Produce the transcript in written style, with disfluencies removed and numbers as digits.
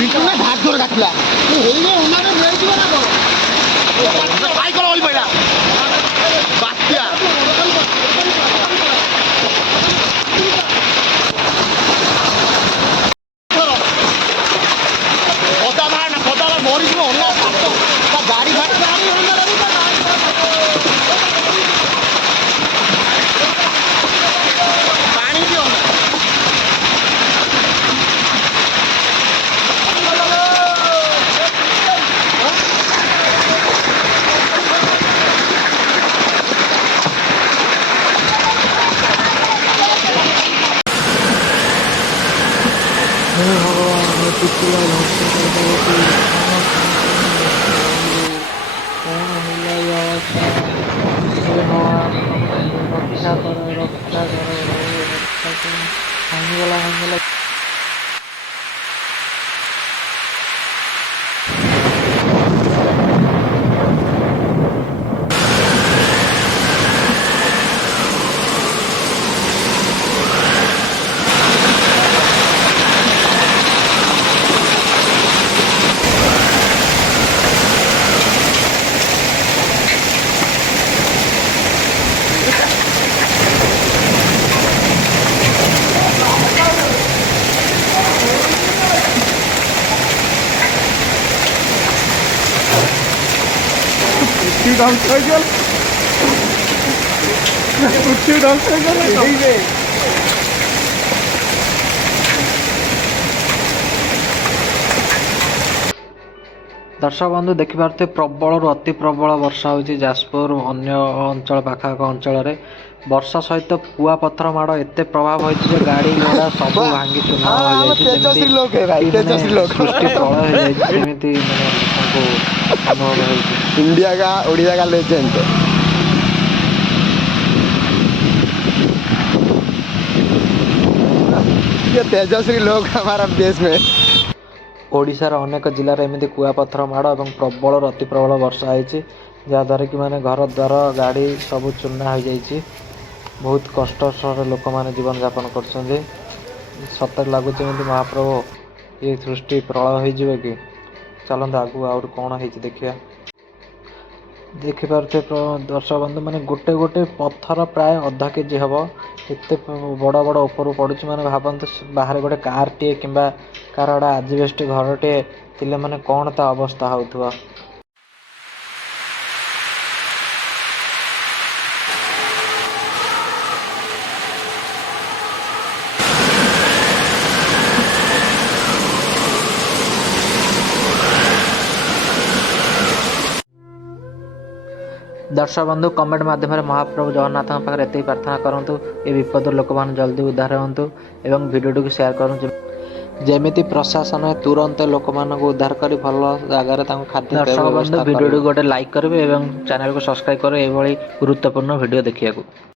ପିଣ୍ଟୁ ନା ଭାଗ ଧର କାଟିଲା ହେଇନି ଉନାରେ ନେଇଯିବ ନା କଣ ଭାଇ କଣ ଅଳି ପଇଲା ବାତ୍ୟା ପଦା ବାହାର ନା ପଦା ମରିଯିବ ଅନା ତା ଗାଡ଼ି ଫାଡ଼ି ପାଣି ଦିଅ ନା हे भगवान ये पिछला भक्त करदे कौन होला ये अवस्था हे भगवान रक्षा करो रक्षा करो रक्षा करो भांगला कुर्सी डांस कर गया कुर्सी डांस कर गया दर्शक बंधु देखिपे प्रबल अति प्रबल वर्षा होती जाजपुर अन्य अंचल पाखाक अंचल वर्षा सहित कुआ पत्थर माड़ एत प्रभाव होती गाड़ी घोड़ा सब भांगी चूना सृष्टि प्रलय अनुभव इंडिया का उड़िया का लेजेंड ये तेजस्वी लोग हमारा देश में ओडिशार अनेक जिले में कुआपथर माड़ और प्रबल अति प्रबल वर्षा होती जहाँद्वारा कि माने घर द्वार गाड़ी सब चूना हो जाइए बहुत कष्ट लोक मैंने जीवन यापन कर सतर लगुच महाप्रभु ये सृष्टि प्रलय हो कि चलते आगू आउट कौन है देखिए देखिपे दर्शक बंधु मैंने गोटे गोटे पत्थर प्राय अधा केजी हम एत बड़ बड़ ऊपर पड़ू मैंने भावत बाहर गोटे कार टे कि कार गोटे आजबेस्ट घर टे मैंने कौन ता अवस्था होता दर्शक बंधु कमेंट माध्यम महाप्रभु जगन्नाथ पाखे एत प्रार्थना करूँ ये विपद लोक मैंने जल्दी उद्धार हूँ एवं भिडियो को शेयर करूँ जमी प्रशासन तुरंत लोक मान उद्धार कर भल जगार खाद्य दर्शक बंधु भिडियो गोटे लाइक करेंगे और चैनल को सब्सक्राइब करें ये गुरुत्वपूर्ण भिडियो देखा।